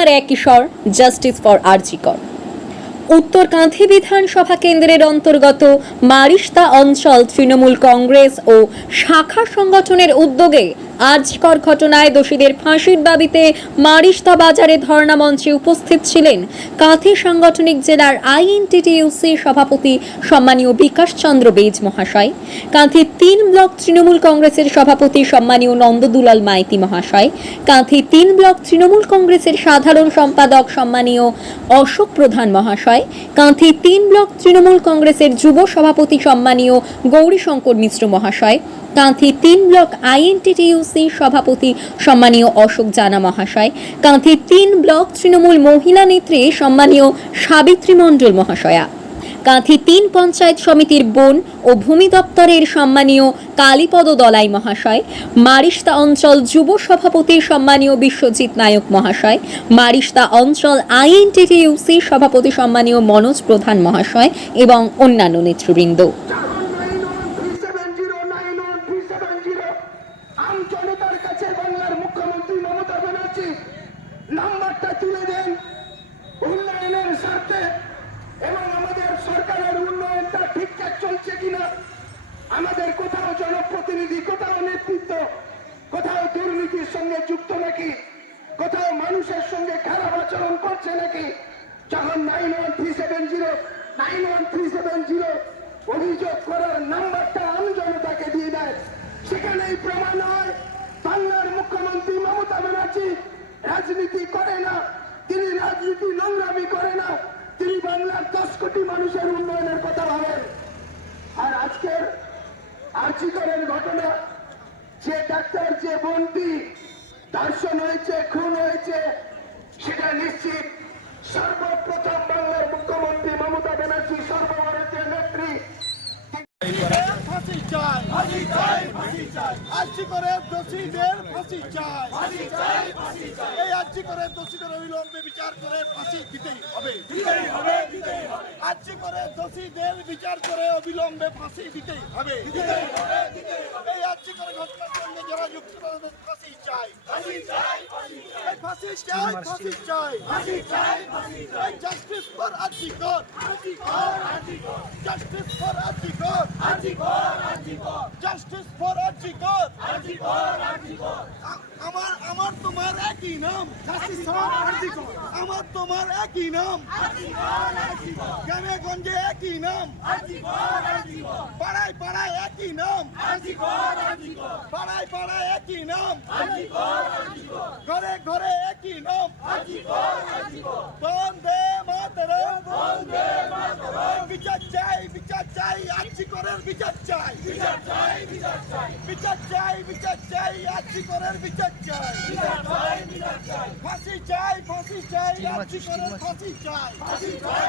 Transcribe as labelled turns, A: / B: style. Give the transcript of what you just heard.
A: আমার এক ঈশ্বর জাস্টিস ফর আরজিকর উত্তর কাঁথি বিধানসভা কেন্দ্রের অন্তর্গত মারিস্তা অঞ্চল তৃণমূল কংগ্রেস ও শাখা সংগঠনের উদ্যোগে আজকর ঘটনায় দোষীদের ফাঁসির দাবিতে মারিস্তা বাজারে ধর্ণা মঞ্চে উপস্থিত ছিলেন কাঁথি সাংগঠনিক জেলার আইএনটিটিইউসি সভাপতি সম্মানীয় বিকাশ চন্দ্র বেজ মহাশয়, কাঁথি তিন ব্লক তৃণমূল কংগ্রেসের সভাপতি সম্মানীয় নন্দদুলাল মাইতি মহাশয়, কাঁথি তিন ব্লক তৃণমূল কংগ্রেসের সাধারণ সম্পাদক সম্মানীয় অশোক প্রধান মহাশয়, কাঁথি তিন ব্লক তৃণমূল কংগ্রেসের যুব সভাপতি সম্মানীয় গৌরীশঙ্কর মিশ্র মহাশয় কাঁথি তিন ব্লক আইএনটিটিইউসি সভাপতি সম্মানীয় অশোক জানা মহাশয়, কাঁথি তিন ব্লক তৃণমূল মহিলা নেত্রী সম্মানীয় সাবিত্রী মণ্ডল মহাশয়া, কাঁথি তিন পঞ্চায়েত সমিতির বন ও ভূমি দপ্তরের সম্মানীয় কালীপদ দলাই মহাশয়, মারিস্তা অঞ্চল যুব সভাপতি সম্মানীয় বিশ্বজিৎ নায়ক মহাশয়, মারিস্তা অঞ্চল আইএনটিটিইউসি সভাপতি সম্মানীয় মনোজ প্রধান মহাশয় এবং অন্যান্য নেতৃবৃন্দ
B: আম জনতার কাছে বাংলার মুখ্যমন্ত্রী মমতা ব্যানার্জি নাম্বারটা তুলে দেন উন্নয়নের স্বার্থে এবং আমাদের সরকারের উন্নয়নটা ঠিকঠাক চলছে কিনা, আমাদের কোথাও জনপ্রতিনিধি, কোথাও নেতৃত্ব, কোথাও দুর্নীতির সঙ্গে যুক্ত নাকি, কোথাও মানুষের সঙ্গে খারাপ আচরণ করছে নাকি, যখন nine one three seven zero nine one three seven zero অভিযোগ করার নাম্বারটা আম জনতাকে দিয়ে দেয়। সেখানেই প্রমাণ হয় বাংলার মুখ্যমন্ত্রী মমতা ব্যানার্জি রাজনীতি করে না, তিনি রাজনীতি নোংরামি করে না, তিনি বাংলার দশ কোটি মানুষের উন্নয়নের কথা ভাবেন। আর আজকের আর্চিকরের ঘটনা, যে ডাক্তার, যে বন্দি ধর্ষণ হয়েছে, খুন হয়েছে, সেটা নিশ্চিত। সর্বপ্রথম বাংলার মুখ্যমন্ত্রী মমতা ব্যানার্জি সর্বভারতীয় নেত্রী
C: ফাঁসি চাই ফাঁসি চাই ফাঁসি চাই আর্জি করে দোষীদের ফাঁসি চাই। ফাঁসি চাই ফাঁসি চাই এই আর্জি করে দোষীদের অবিলম্বে বিচার করে ফাঁসি দিতেই হবে। আর্জি করে দোষীদের বিচার করে অবিলম্বে ফাঁসি দিতেই হবে। এই আর্জি করে ঘটনার সঙ্গে যারা যুক্ত ফাঁসি চাই। ফাঁসি চাই ফাঁসি চাই। চাই justice for RG Kar. Justice for RG justice for আমার আমার তোমার একই নাম। জাস্টিস ফর আর্জি আমার তোমার একই নাম। গ্রামে গঞ্জে একই নাম। পাড়ায় পাড়ায় একই নাম। পাড়ায় পাড়ায় একই নাম। ঘরে ঘরে একই নাম। চাই আছি করের বিচার চাই। বিচার চাই বিচার চাই। বিচার চাই বিচার চাই আছি করার বিচার চাই। বিচার চাই বিচার চাই। ফাঁসি চাই ফাঁসি চাই আছি করার ফাঁসি চাই। ফাঁসি চাই।